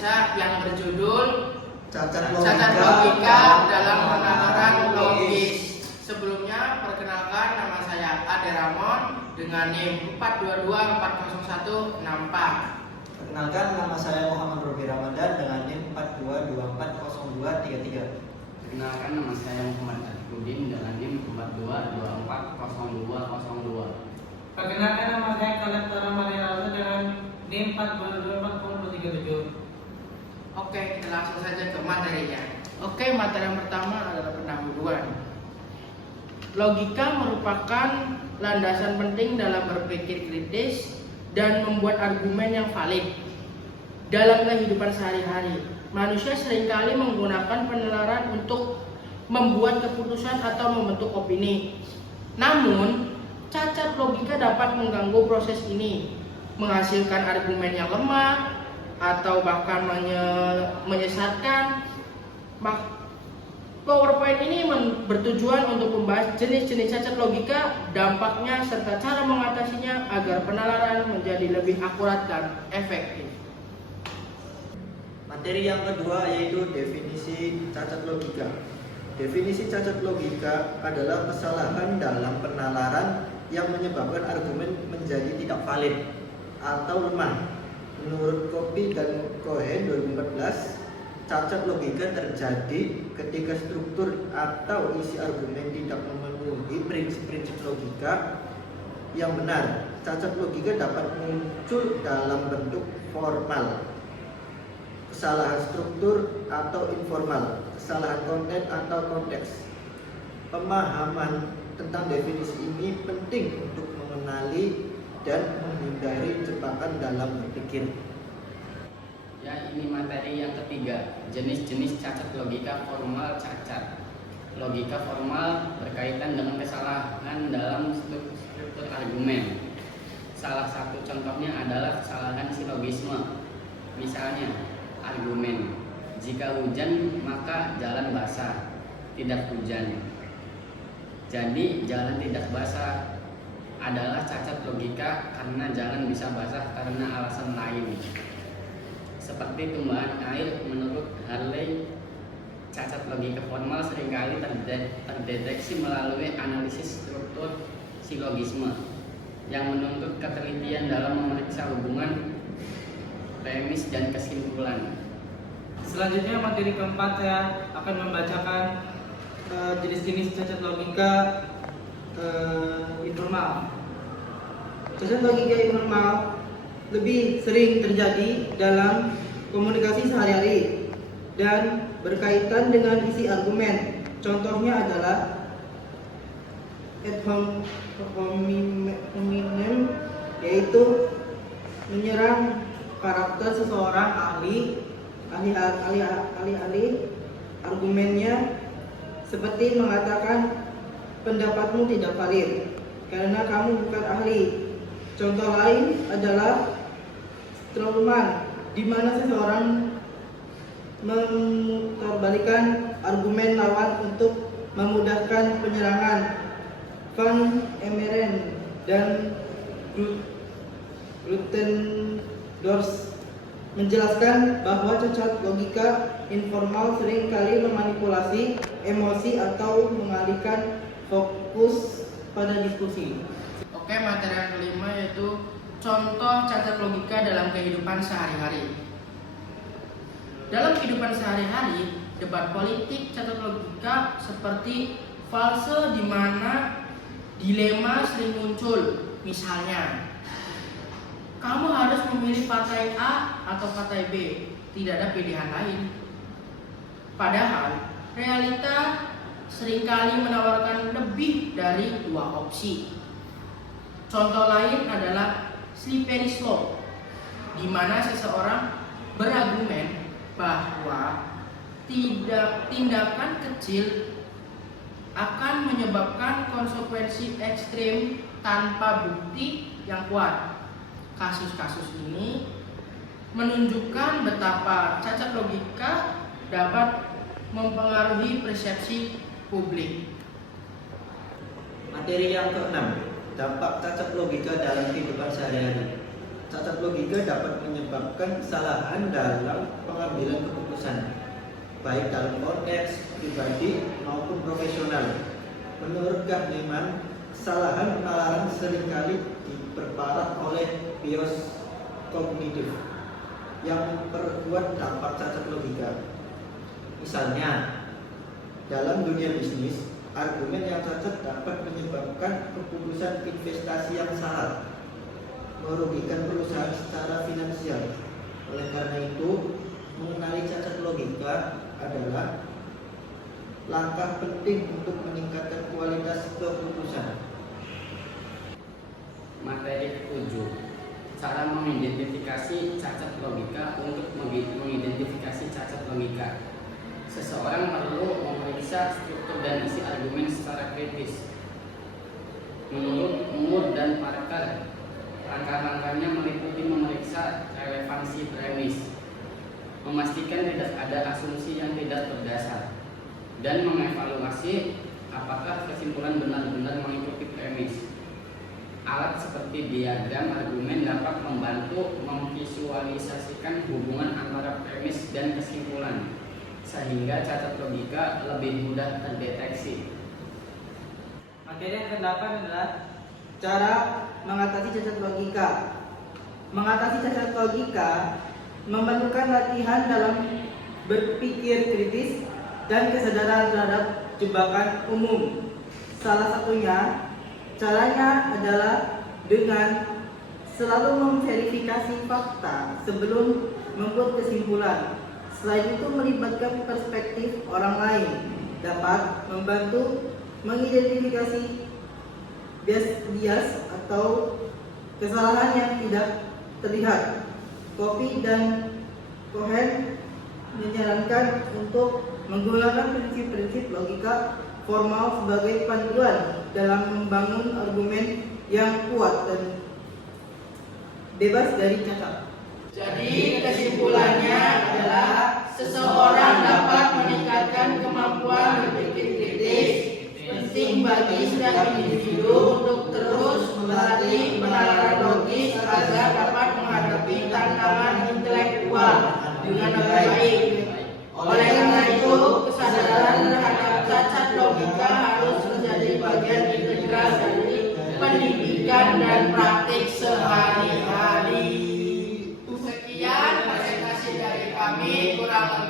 Indonesia yang berjudul Cacat logika dalam penalaran logis. Sebelumnya, perkenalkan, nama saya Ade Ramon dengan NIM 422400164. Perkenalkan, nama saya Muhammad Robi Ramadan dengan NIM 422400233. Perkenalkan, nama saya Muhammad Arifudin dengan NIM 422400202. Perkenalkan, nama saya Kalaktara Mariana dengan NIM 4224037. Oke, kita langsung saja ke materinya. Oke, materi yang pertama adalah pendahuluan. Logika merupakan landasan penting dalam berpikir kritis dan membuat argumen yang valid. Dalam kehidupan sehari-hari, manusia seringkali menggunakan penalaran untuk membuat keputusan atau membentuk opini. Namun, cacat logika dapat mengganggu proses ini, menghasilkan argumen yang lemah, atau bahkan menyesatkan. PowerPoint ini bertujuan untuk membahas jenis-jenis cacat logika, dampaknya, serta cara mengatasinya agar penalaran menjadi lebih akurat dan efektif. Materi yang kedua yaitu definisi cacat logika. Definisi cacat logika adalah kesalahan dalam penalaran yang menyebabkan argumen menjadi tidak valid atau lemah. Menurut Kopi dan Cohen 2014, cacat logika terjadi ketika struktur atau isi argumen tidak memenuhi prinsip-prinsip logika yang benar. Cacat logika dapat muncul dalam bentuk formal, kesalahan struktur atau informal, kesalahan konten atau konteks. Pemahaman tentang definisi ini penting untuk mengenali dan menghindari jebakan dalam berpikir. Ya, ini materi yang ketiga, jenis-jenis cacat logika formal cacat. Logika formal berkaitan dengan kesalahan dalam struktur argumen. Salah satu contohnya adalah kesalahan silogisme. Misalnya, argumen, jika hujan maka jalan basah, tidak hujan. Jadi, jalan tidak basah adalah cacat logika karena jalan bisa basah karena alasan lain. Seperti tumbuhan air, menurut Harley, cacat logika formal seringkali terdeteksi melalui analisis struktur silogisme yang menuntut ketelitian dalam memeriksa hubungan premis dan kesimpulan. Selanjutnya, materi keempat, saya akan membacakan jenis-jenis cacat logika informal. Cacat logika informal lebih sering terjadi dalam komunikasi sehari-hari dan berkaitan dengan isi argumen. Contohnya adalah ad hominem, yaitu menyerang karakter seseorang ahli argumennya, seperti mengatakan pendapatmu tidak valid karena kamu bukan ahli. Contoh lain adalah strawman, di mana seseorang memutarbalikkan argumen lawan untuk memudahkan penyerangan. Van Emeren dan Grutendorf menjelaskan bahwa cacat logika informal seringkali memanipulasi emosi atau mengalihkan fokus pada diskusi. Oke, materi yang kelima yaitu contoh cacat logika dalam kehidupan sehari-hari. Dalam kehidupan sehari-hari, debat politik cacat logika seperti false di mana dilema sering muncul. Misalnya, kamu harus memilih partai A atau partai B, tidak ada pilihan lain. Padahal, realita seringkali menawarkan lebih dari dua opsi. Contoh lain adalah slippery slope, di mana seseorang berargumen bahwa tindakan kecil akan menyebabkan konsekuensi ekstrim tanpa bukti yang kuat. Kasus-kasus ini menunjukkan betapa cacat logika dapat mempengaruhi persepsi publik. Materi yang keenam, dampak cacat logika dalam kehidupan sehari-hari. Cacat logika dapat menyebabkan kesalahan dalam pengambilan keputusan, baik dalam konteks pribadi maupun profesional. Menurut Kahneman, kesalahan penalaran seringkali diperparah oleh bias kognitif yang memperkuat dampak cacat logika. Misalnya, dalam dunia bisnis, argumen yang cacat dapat menyebabkan keputusan investasi yang salah, merugikan perusahaan secara finansial. Oleh karena itu, mengenali cacat logika adalah langkah penting untuk meningkatkan kualitas keputusan. Materi 7. Cara mengidentifikasi cacat logika. Untuk mengidentifikasi cacat logika, seseorang perlu memeriksa struktur dan isi argumen secara kritis. Menurut Moore dan Parker, langkah-langkahnya meliputi memeriksa relevansi premis, memastikan tidak ada asumsi yang tidak berdasar, dan mengevaluasi apakah kesimpulan benar-benar mengikuti premis. Alat seperti diagram argumen dapat membantu memvisualisasikan hubungan antara premis dan kesimpulan, sehingga cacat logika lebih mudah terdeteksi. Materi yang ke-8 adalah cara mengatasi cacat logika. Mengatasi cacat logika memerlukan latihan dalam berpikir kritis dan kesadaran terhadap jebakan umum. Salah satunya, caranya adalah dengan selalu memverifikasi fakta sebelum membuat kesimpulan. Selain itu, melibatkan perspektif orang lain dapat membantu mengidentifikasi bias atau kesalahan yang tidak terlihat. Copy dan Cohen menyarankan untuk menggunakan prinsip-prinsip logika formal sebagai panduan dalam membangun argumen yang kuat dan bebas dari cacat. Jadi kesimpulannya adalah seseorang dapat meningkatkan kemampuan berpikir kritis. Penting bagi setiap individu untuk terus melatih penalaran logis agar dapat menghadapi tantangan intelektual dengan lebih baik. Oleh karena itu, kesadaran terhadap cacat logika harus menjadi bagian integral dari pendidikan dan praktik sehari-hari. Sekian presentasi dari kami, kurang lebih